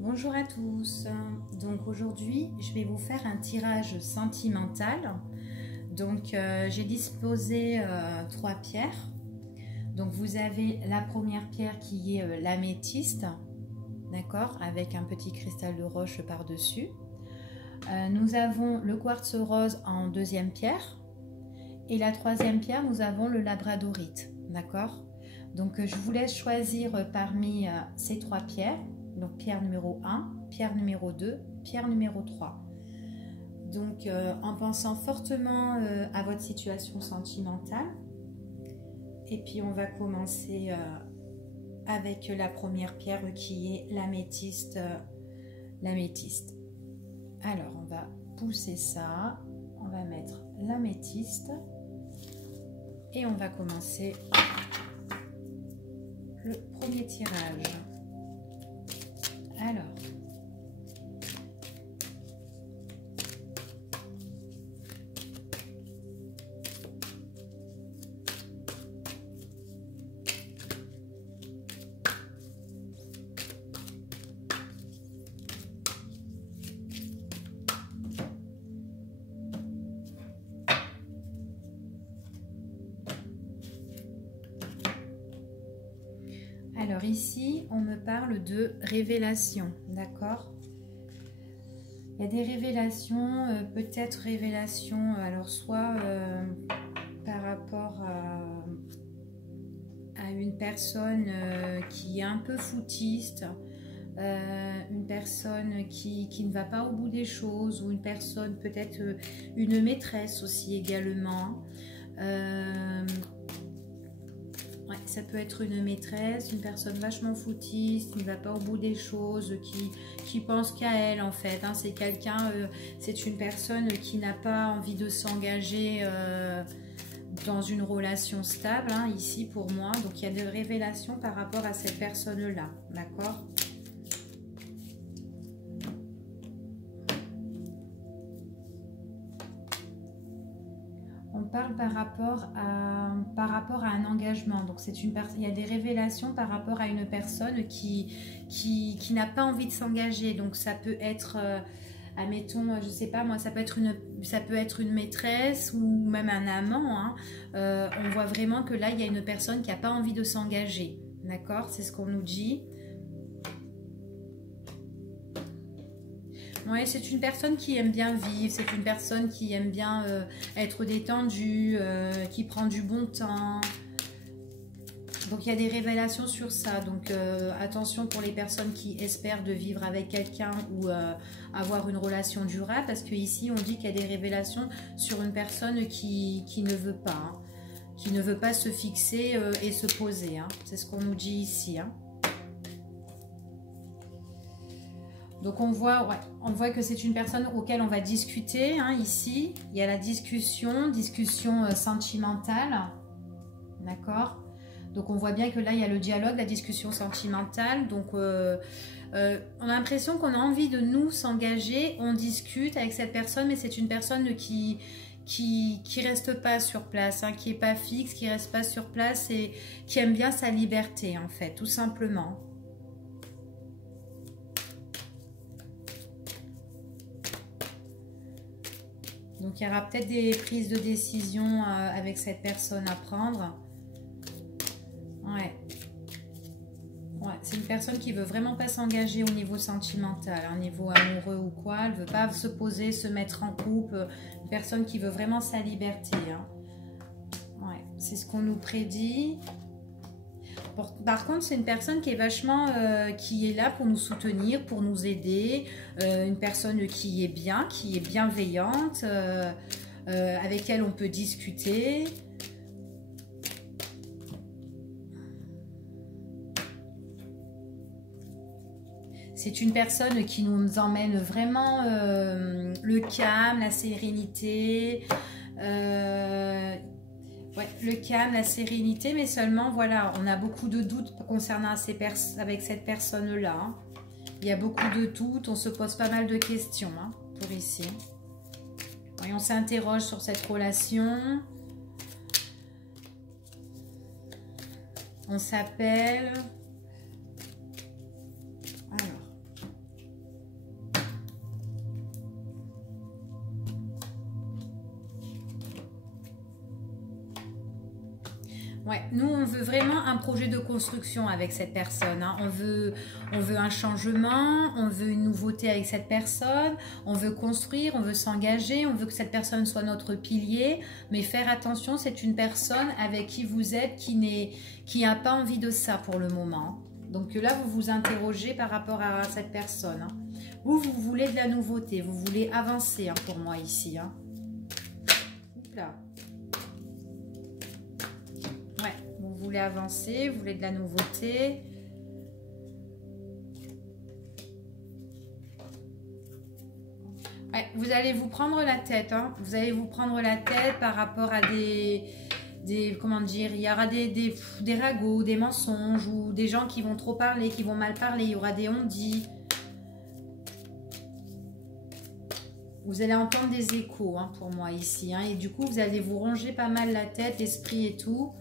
Bonjour à tous. Donc aujourd'hui, je vais vous faire un tirage sentimental. Donc j'ai disposé trois pierres. Donc vous avez la première pierre qui est l'améthyste, d'accord, avec un petit cristal de roche par-dessus. Nous avons le quartz rose en deuxième pierre. Et la troisième pierre, nous avons le labradorite, d'accord. Donc je vous laisse choisir parmi ces trois pierres. Donc pierre numéro 1, pierre numéro 2, pierre numéro 3. Donc en pensant fortement à votre situation sentimentale. Et puis on va commencer avec la première pierre qui est l'améthyste. Alors on va pousser ça. On va mettre l'améthyste. Et on va commencer le premier tirage. Alors, ici, on me parle de révélation, d'accord? Il y a des révélations, peut-être révélations, alors soit par rapport à une personne qui est un peu foutiste, une personne qui ne va pas au bout des choses, ou une personne, peut-être une maîtresse aussi également. Ouais, ça peut être une maîtresse, une personne vachement foutiste, qui ne va pas au bout des choses, qui pense qu'à elle en fait. Hein. C'est quelqu'un, c'est une personne qui n'a pas envie de s'engager dans une relation stable, hein, ici pour moi. Donc il y a des révélations par rapport à cette personne-là, d'accord ? On parle par rapport à un engagement. Donc il y a des révélations par rapport à une personne qui n'a pas envie de s'engager. Donc ça peut être, admettons, je sais pas moi, ça peut être une maîtresse ou même un amant. Hein. On voit vraiment que là, il y a une personne qui n'a pas envie de s'engager. D'accord? C'est ce qu'on nous dit. Oui, c'est une personne qui aime bien vivre, c'est une personne qui aime bien être détendue, qui prend du bon temps. Donc il y a des révélations sur ça. Donc attention pour les personnes qui espèrent de vivre avec quelqu'un ou avoir une relation durable, parce qu'ici on dit qu'il y a des révélations sur une personne qui ne veut pas, hein, qui ne veut pas se fixer et se poser. Hein. C'est ce qu'on nous dit ici. Hein. Donc on voit que c'est une personne auquel on va discuter, hein, ici. Il y a la discussion sentimentale, d'accord. Donc on voit bien que là il y a le dialogue, la discussion sentimentale. Donc on a l'impression qu'on a envie de nous s'engager, on discute avec cette personne, mais c'est une personne qui reste pas sur place, hein, qui est pas fixe, qui reste pas sur place et qui aime bien sa liberté en fait, tout simplement. Donc, il y aura peut-être des prises de décision avec cette personne à prendre. Ouais. Ouais, c'est une personne qui veut vraiment pas s'engager au niveau sentimental, au niveau amoureux ou quoi. Elle veut pas se poser, se mettre en couple. Une personne qui veut vraiment sa liberté. Hein. Ouais, c'est ce qu'on nous prédit. Par contre, c'est une personne qui est vachement, qui est là pour nous soutenir, pour nous aider, une personne qui est bien, qui est bienveillante, avec elle on peut discuter. C'est une personne qui nous emmène vraiment le calme, la sérénité. Ouais, le calme, la sérénité, mais seulement, voilà, on a beaucoup de doutes concernant avec cette personne-là. Hein. Il y a beaucoup de doutes, on se pose pas mal de questions hein, pour ici. Et on s'interroge sur cette relation. On s'appelle... Alors, Ouais, nous on veut vraiment un projet de construction avec cette personne, hein. On veut un changement, on veut une nouveauté avec cette personne, on veut construire, on veut s'engager, on veut que cette personne soit notre pilier. Mais faire attention, c'est une personne avec qui vous êtes qui n'a pas envie de ça pour le moment. Donc là, vous vous interrogez par rapport à cette personne, hein. Vous voulez de la nouveauté, vous voulez avancer, hein, pour moi ici, hein. Là. Ouais, vous voulez avancer, vous voulez de la nouveauté. Ouais, vous allez vous prendre la tête, hein. Vous allez vous prendre la tête par rapport à comment dire, il y aura des ragots, des mensonges ou des gens qui vont trop parler, qui vont mal parler, il y aura des on-dit. Vous allez entendre des échos, hein, pour moi ici, hein, et du coup vous allez vous ronger pas mal la tête, l'esprit et tout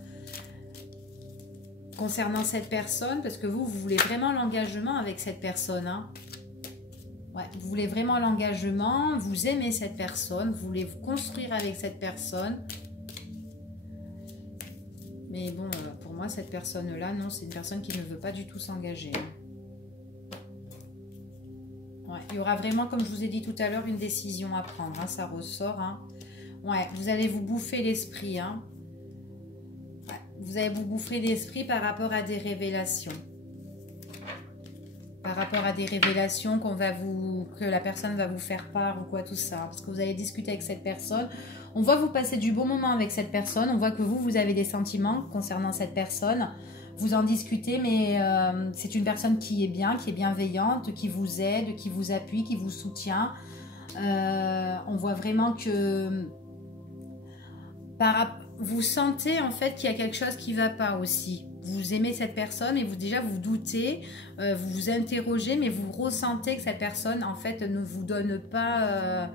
concernant cette personne, parce que vous voulez vraiment l'engagement avec cette personne, hein. Ouais, vous voulez vraiment l'engagement, vous aimez cette personne, vous voulez vous construire avec cette personne. Mais bon, pour moi, cette personne-là, non, c'est une personne qui ne veut pas du tout s'engager. Ouais, il y aura vraiment, comme je vous ai dit tout à l'heure, une décision à prendre, hein, ça ressort, hein. Ouais, vous allez vous bouffer l'esprit, hein. Ouais, vous allez vous bouffer l'esprit par rapport à des révélations. Par rapport à des révélations que la personne va vous faire part ou quoi, tout ça. Parce que vous allez discuter avec cette personne. On voit que vous passez du bon moment avec cette personne. On voit que vous avez des sentiments concernant cette personne. Vous en discutez, mais c'est une personne qui est bien, qui est bienveillante, qui vous aide, qui vous appuie, qui vous soutient. On voit vraiment que vous sentez en fait qu'il y a quelque chose qui ne va pas aussi. Vous aimez cette personne et déjà vous doutez, vous vous interrogez, mais vous ressentez que cette personne en fait ne vous donne pas,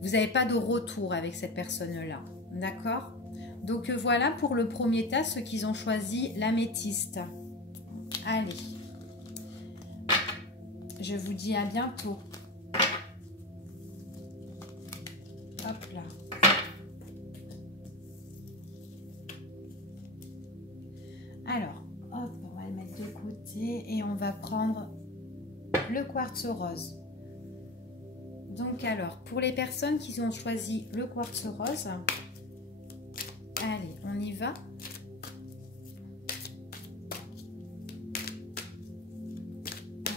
vous n'avez pas de retour avec cette personne-là, d'accord? Donc voilà pour le premier tas, ceux qui ont choisi l'améthyste. Allez, je vous dis à bientôt. Hop là. Alors, hop, on va le mettre de côté et on va prendre le quartz rose. Donc alors, pour les personnes qui ont choisi le quartz rose, allez, on y va.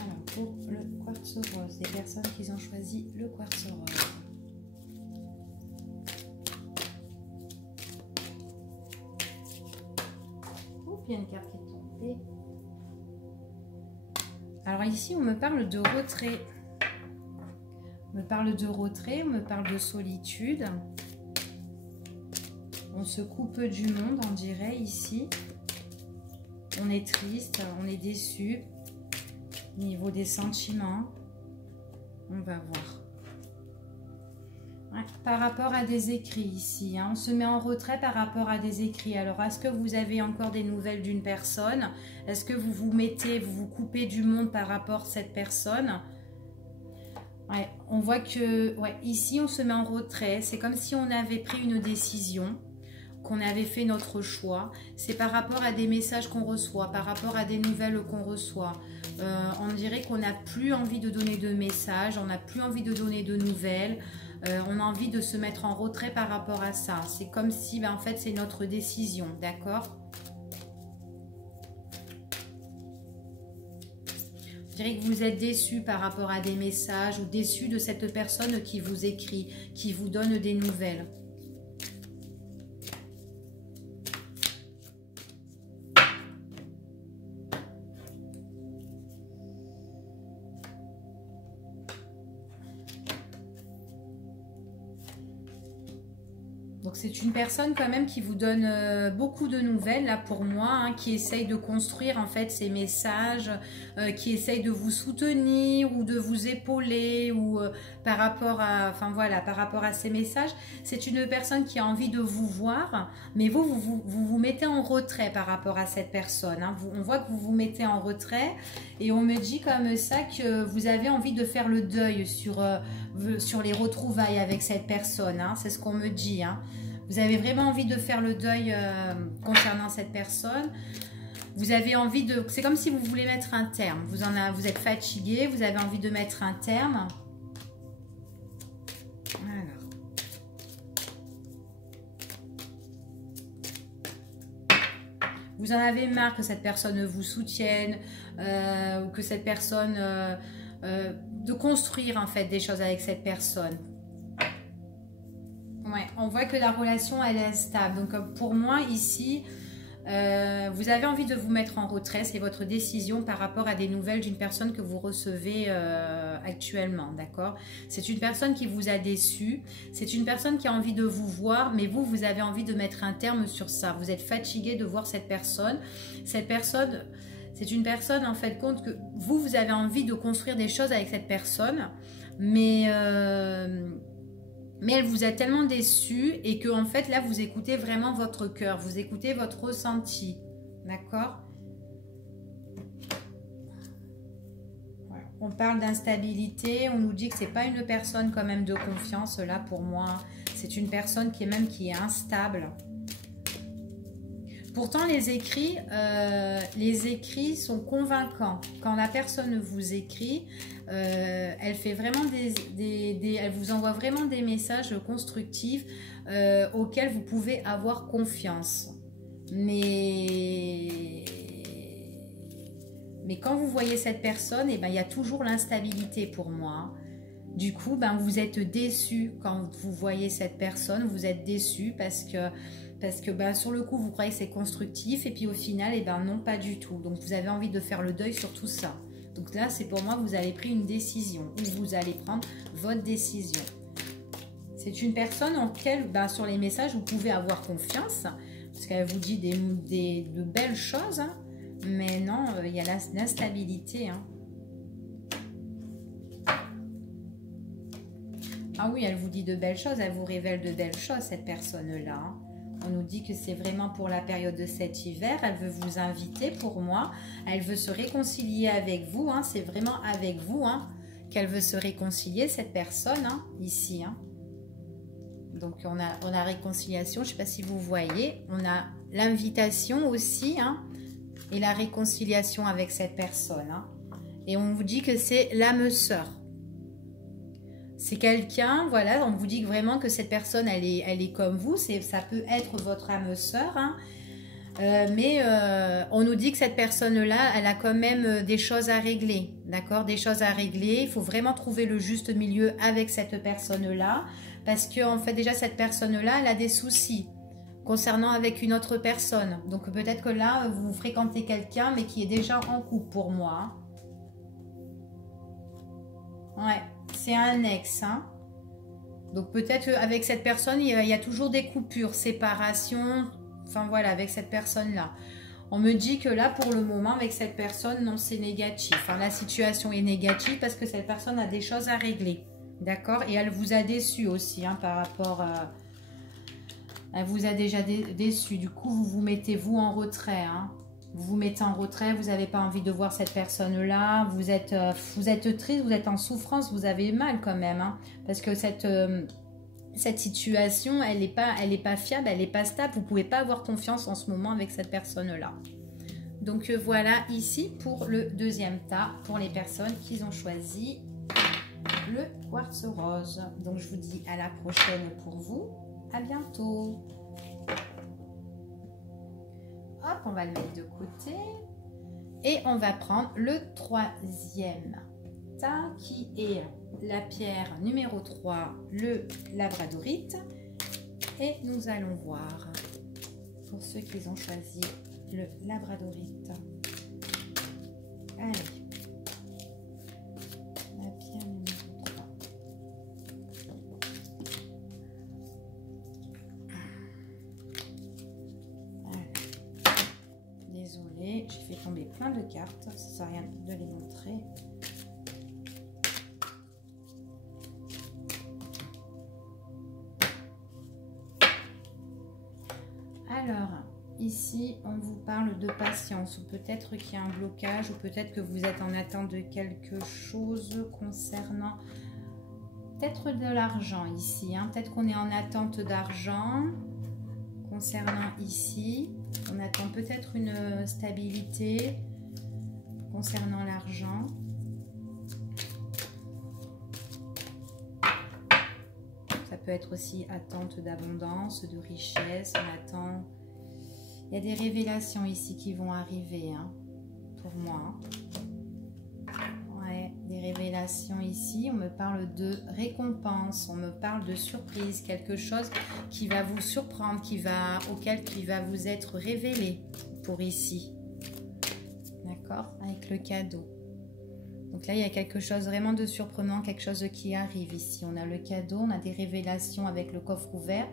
Alors, pour le quartz rose, les personnes qui ont choisi le quartz rose. Il y a une carte qui est tombée. Alors ici, on me parle de retrait. On me parle de retrait, on me parle de solitude. On se coupe du monde, on dirait ici. On est triste, on est déçu. Au niveau des sentiments, on va voir. Par rapport à des écrits ici, hein, on se met en retrait par rapport à des écrits. Alors, est-ce que vous avez encore des nouvelles d'une personne? Est-ce que vous vous coupez du monde par rapport à cette personne? Ouais, on voit que, ouais, ici, on se met en retrait. C'est comme si on avait pris une décision, qu'on avait fait notre choix. C'est par rapport à des messages qu'on reçoit, par rapport à des nouvelles qu'on reçoit. On dirait qu'on n'a plus envie de donner de messages, on n'a plus envie de donner de nouvelles. On a envie de se mettre en retrait par rapport à ça. C'est comme si, en fait, c'est notre décision, d'accord? Je dirais que vous êtes déçu par rapport à des messages ou déçu de cette personne qui vous écrit, qui vous donne des nouvelles. Donc c'est une personne quand même qui vous donne beaucoup de nouvelles là pour moi, hein, qui essaye de construire en fait ces messages, qui essaye de vous soutenir ou de vous épauler ou par rapport à, enfin voilà, par rapport à ces messages. C'est une personne qui a envie de vous voir, mais vous mettez en retrait par rapport à cette personne, hein. On voit que vous vous mettez en retrait et on me dit comme ça que vous avez envie de faire le deuil sur les retrouvailles avec cette personne, hein. C'est ce qu'on me dit, hein. Vous avez vraiment envie de faire le deuil concernant cette personne. Vous avez envie de... C'est comme si vous voulez mettre un terme. Vous êtes fatigué, vous avez envie de mettre un terme. Alors. Vous en avez marre que cette personne vous soutienne, ou que cette personne... de construire en fait des choses avec cette personne. Ouais, on voit que la relation elle est instable. Donc pour moi ici, vous avez envie de vous mettre en retrait. C'est votre décision par rapport à des nouvelles d'une personne que vous recevez actuellement, d'accord? C'est une personne qui vous a déçu. C'est une personne qui a envie de vous voir, mais vous avez envie de mettre un terme sur ça. Vous êtes fatigué de voir cette personne. Cette personne... C'est une personne, en fait, compte que vous avez envie de construire des choses avec cette personne, mais elle vous a tellement déçu et que, en fait, là, vous écoutez vraiment votre cœur, vous écoutez votre ressenti, d'accord? Voilà. On parle d'instabilité, on nous dit que c'est pas une personne quand même de confiance, là, pour moi. C'est une personne qui est instable. Pourtant, les écrits sont convaincants. Quand la personne vous écrit, elle fait vraiment elle vous envoie vraiment des messages constructifs auxquels vous pouvez avoir confiance. Mais quand vous voyez cette personne, eh ben, il y a toujours l'instabilité pour moi. Du coup, ben, vous êtes déçu quand vous voyez cette personne. Vous êtes déçu parce que ben, sur le coup, vous croyez que c'est constructif et puis au final, eh ben, non, pas du tout. Donc, vous avez envie de faire le deuil sur tout ça. Donc là, c'est pour moi, vous avez pris une décision ou vous allez prendre votre décision. C'est une personne en laquelle, ben, sur les messages, vous pouvez avoir confiance parce qu'elle vous dit de belles choses. Hein, mais non, il y a l'instabilité. Hein. Ah oui, elle vous dit de belles choses, elle vous révèle de belles choses, cette personne-là. Hein. On nous dit que c'est vraiment pour la période de cet hiver. Elle veut vous inviter pour moi. Elle veut se réconcilier avec vous. Hein. C'est vraiment avec vous hein, qu'elle veut se réconcilier, cette personne, hein, ici. Hein. Donc, on a réconciliation. Je ne sais pas si vous voyez. On a l'invitation aussi hein, et la réconciliation avec cette personne. Hein. Et on vous dit que c'est l'âme sœur. C'est quelqu'un, voilà, on vous dit vraiment que cette personne, elle est comme vous, ça peut être votre âme sœur, hein, mais on nous dit que cette personne-là, elle a quand même des choses à régler, d'accord? Des choses à régler, il faut vraiment trouver le juste milieu avec cette personne-là, parce que en fait, déjà, cette personne-là, elle a des soucis concernant avec une autre personne. Donc peut-être que là, vous fréquentez quelqu'un, mais qui est déjà en couple pour moi. Ouais. C'est un ex, hein. Donc peut-être avec cette personne, il y a toujours des coupures, séparation, enfin voilà, avec cette personne-là. On me dit que là, pour le moment, avec cette personne, non, c'est négatif. Enfin, la situation est négative parce que cette personne a des choses à régler, d'accord? Et elle vous a déçu aussi, hein, par rapport à... Elle vous a déjà déçu, du coup, vous vous mettez, vous, en retrait, hein. Vous vous mettez en retrait, vous n'avez pas envie de voir cette personne-là, vous êtes triste, vous êtes en souffrance, vous avez mal quand même, hein, parce que cette situation, elle n'est pas fiable, elle n'est pas stable, vous ne pouvez pas avoir confiance en ce moment avec cette personne-là. Donc voilà ici pour le deuxième tas, pour les personnes qui ont choisi le quartz rose. Donc je vous dis à la prochaine pour vous, à bientôt. Hop, on va le mettre de côté. Et on va prendre le troisième tas qui est la pierre numéro 3, le labradorite. Et nous allons voir pour ceux qui ont choisi le labradorite. Allez. La pierre numéro 3. Désolée, j'ai fait tomber plein de cartes, ça ne sert à rien de les montrer. Alors, ici, on vous parle de patience, ou peut-être qu'il y a un blocage, ou peut-être que vous êtes en attente de quelque chose concernant peut-être de l'argent ici. Hein. Peut-être qu'on est en attente d'argent. Concernant ici, on attend peut-être une stabilité concernant l'argent. Ça peut être aussi attente d'abondance, de richesse. On attend. Il y a des révélations ici qui vont arriver, hein, pour moi. Ouais, des révélations ici. On me parle de récompense, on me parle de surprise, quelque chose qui va vous surprendre, auquel qui va vous être révélé pour ici. D'accord? Avec le cadeau. Donc là, il y a quelque chose vraiment de surprenant, quelque chose qui arrive ici. On a le cadeau, on a des révélations avec le coffre ouvert.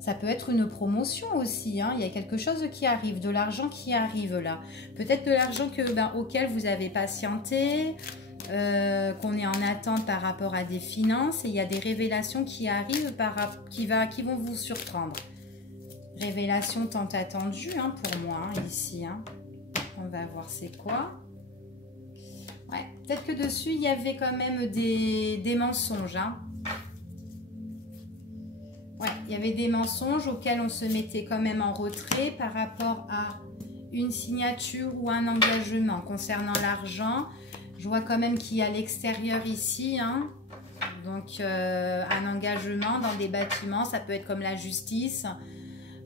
Ça peut être une promotion aussi, hein. Il y a quelque chose qui arrive, de l'argent qui arrive là. Peut-être de l'argent auquel vous avez patienté, qu'on est en attente par rapport à des finances. Et il y a des révélations qui arrivent, qui vont vous surprendre. Révélation tant attendue, hein, pour moi, hein, ici. Hein. On va voir c'est quoi. Ouais, peut-être que dessus, il y avait quand même des mensonges. Hein. Ouais, il y avait des mensonges auxquels on se mettait quand même en retrait par rapport à une signature ou un engagement. Concernant l'argent, je vois quand même qu'il y a l'extérieur ici. Hein. Donc, un engagement dans des bâtiments, ça peut être comme la justice.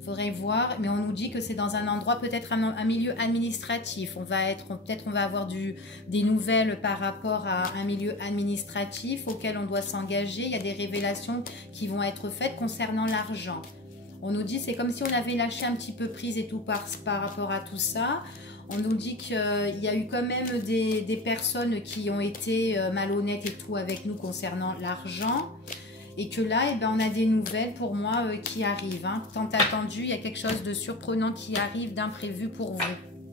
Faudrait voir, mais on nous dit que c'est dans un endroit, peut-être un milieu administratif. Peut-être on va avoir des nouvelles par rapport à un milieu administratif auquel on doit s'engager. Il y a des révélations qui vont être faites concernant l'argent. On nous dit, c'est comme si on avait lâché un petit peu prise et tout par rapport à tout ça. On nous dit qu'il y a eu quand même des personnes qui ont été malhonnêtes et tout avec nous concernant l'argent. Et que là, eh ben, on a des nouvelles pour moi qui arrivent. Hein. Tant attendu, il y a quelque chose de surprenant qui arrive, d'imprévu pour vous,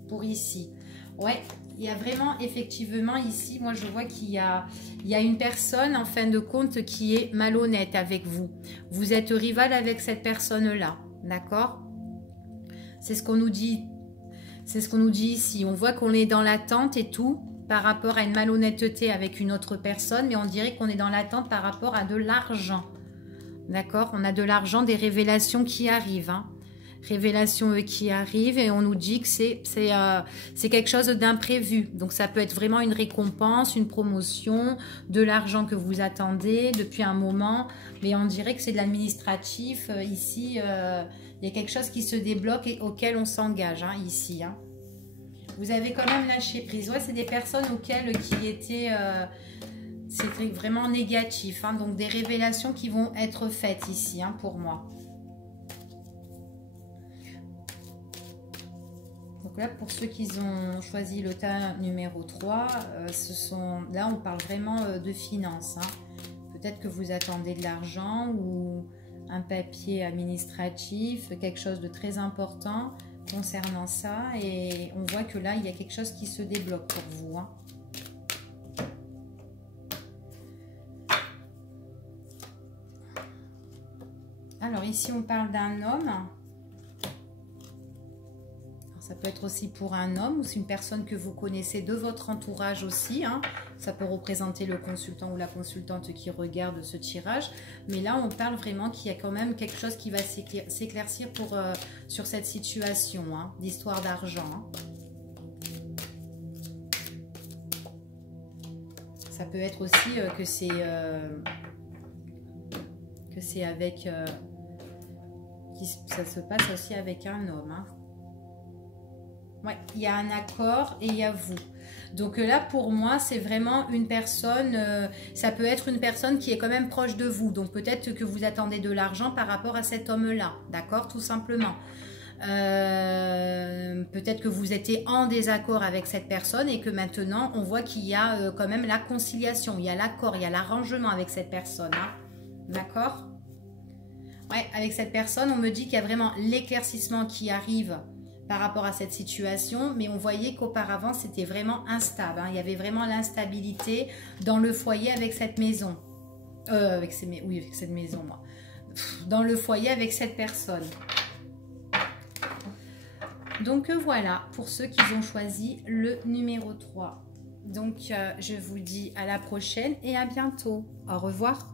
pour ici. Ouais, il y a vraiment, effectivement, ici, moi je vois qu'il y a une personne, en fin de compte, qui est malhonnête avec vous. Vous êtes rival avec cette personne-là, d'accord? C'est ce qu'on nous dit. C'est ce qu'on nous dit ici. On voit qu'on est dans l'attente et tout, par rapport à une malhonnêteté avec une autre personne, mais on dirait qu'on est dans l'attente par rapport à de l'argent. D'accord? On a de l'argent, des révélations qui arrivent. Hein. Révélations qui arrivent et on nous dit que c'est quelque chose d'imprévu. Donc ça peut être vraiment une récompense, une promotion, de l'argent que vous attendez depuis un moment, mais on dirait que c'est de l'administratif. Ici, il y a quelque chose qui se débloque et auquel on s'engage, hein, ici. Hein. Vous avez quand même lâché prise. Ouais, c'est des personnes auxquelles qui étaient... c'était vraiment négatif. Hein, donc, des révélations qui vont être faites ici, hein, pour moi. Donc là, pour ceux qui ont choisi le tas numéro 3, là, on parle vraiment de finances. Hein. Peut-être que vous attendez de l'argent ou un papier administratif, quelque chose de très important concernant ça, et on voit que là il y a quelque chose qui se débloque pour vous. Hein. Alors ici on parle d'un homme. Alors, ça peut être aussi pour un homme ou c'est une personne que vous connaissez de votre entourage aussi. Hein. Ça peut représenter le consultant ou la consultante qui regarde ce tirage. Mais là, on parle vraiment qu'il y a quand même quelque chose qui va s'éclaircir sur cette situation, hein, d'histoire d'argent. Hein. Ça peut être aussi que c'est avec... ça se passe aussi avec un homme. Hein. Ouais, il y a un accord et il y a vous. Donc là, pour moi, c'est vraiment une personne, ça peut être une personne qui est quand même proche de vous. Donc peut-être que vous attendez de l'argent par rapport à cet homme-là, d'accord, tout simplement. Peut-être que vous étiez en désaccord avec cette personne et que maintenant, on voit qu'il y a quand même la conciliation, il y a l'accord, il y a l'arrangement avec cette personne, hein, d'accord? Ouais, avec cette personne, on me dit qu'il y a vraiment l'éclaircissement qui arrive par rapport à cette situation, mais on voyait qu'auparavant c'était vraiment instable, hein. Il y avait vraiment l'instabilité dans le foyer avec cette maison, avec cette maison, moi, dans le foyer avec cette personne. Donc voilà, pour ceux qui ont choisi le numéro 3. Donc je vous dis à la prochaine et à bientôt. Au revoir.